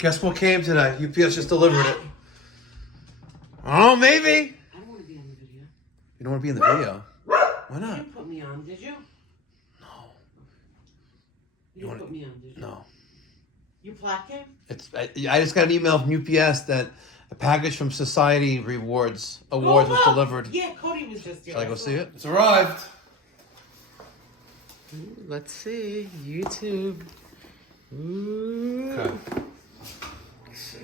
Guess what came today? UPS just delivered it. Oh, maybe. I don't want to be on the video. You don't want to be in the video? Why You not? didn't put me on, did you? No. You didn't put me on, did you? No. You plaque him? I just got an email from UPS that a package from Society Awards was delivered. Yeah, Cody was just here. Shall I go see it? It's arrived. Ooh, let's see. YouTube. Ooh. Okay. Let's see.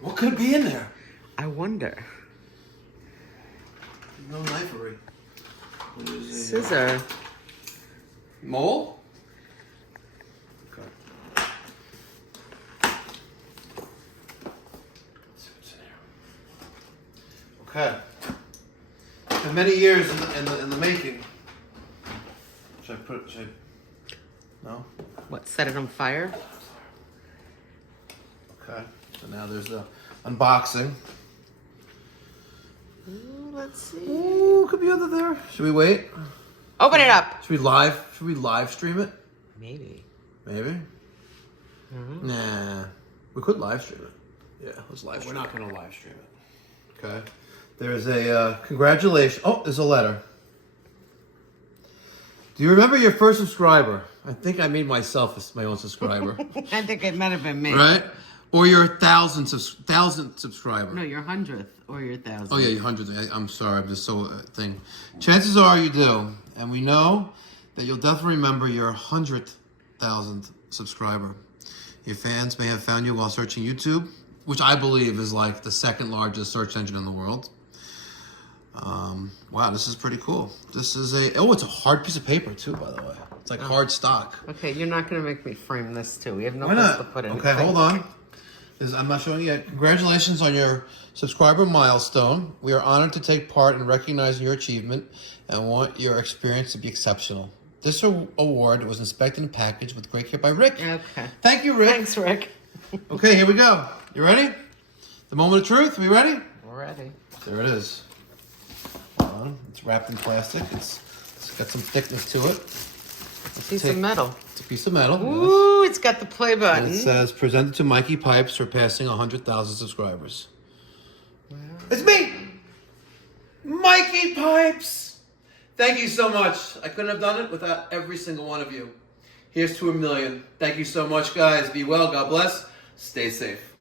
What could be in there? I wonder. No knifery. What is it? Scissor. Mole? Okay. Let's see what's in here. Okay. Been many years in the making. Should I? No? What, set it on fire? Okay. So now there's the unboxing. Ooh, let's see. Ooh, could be under there. Should we wait? Open it up. Should we live stream it? Maybe. Maybe? Mm-hmm. Nah. We could live stream it. Yeah, let's live stream it. We're not going to live stream it. Okay. There's a congratulations. Oh, there's a letter. Do you remember your first subscriber? I think I made myself as my own subscriber. I think it might have been me. Right? Or your thousandth subscriber. No, your 100th or your 1,000th. Oh, yeah, your 100th. I'm sorry, I'm just so thing. Chances are you do. And we know that you'll definitely remember your 100,000th subscriber. Your fans may have found you while searching YouTube, which I believe is like the second largest search engine in the world. Wow, this is pretty cool. This is it's a hard piece of paper too, by the way. It's like hard stock. Okay, you're not going to make me frame this too. We have no Why place not? to put it. Okay, hold on. I'm not showing you yet. Congratulations on your subscriber milestone. We are honored to take part in recognizing your achievement and want your experience to be exceptional. This award was inspected and packaged with great care by Rick. Okay. Thank you, Rick. Thanks, Rick. Okay, here we go. You ready? The moment of truth. We ready? We're ready. There it is. Hold on. It's wrapped in plastic. It's got some thickness to it. It's a piece of metal. It's a piece of metal. Ooh, it's got the play And button. it says, presented to Mikey Pipes for passing 100,000 subscribers. Wow. It's me! Mikey Pipes! Thank you so much. I couldn't have done it without every single one of you. Here's to 1 million. Thank you so much, guys. Be well. God bless. Stay safe.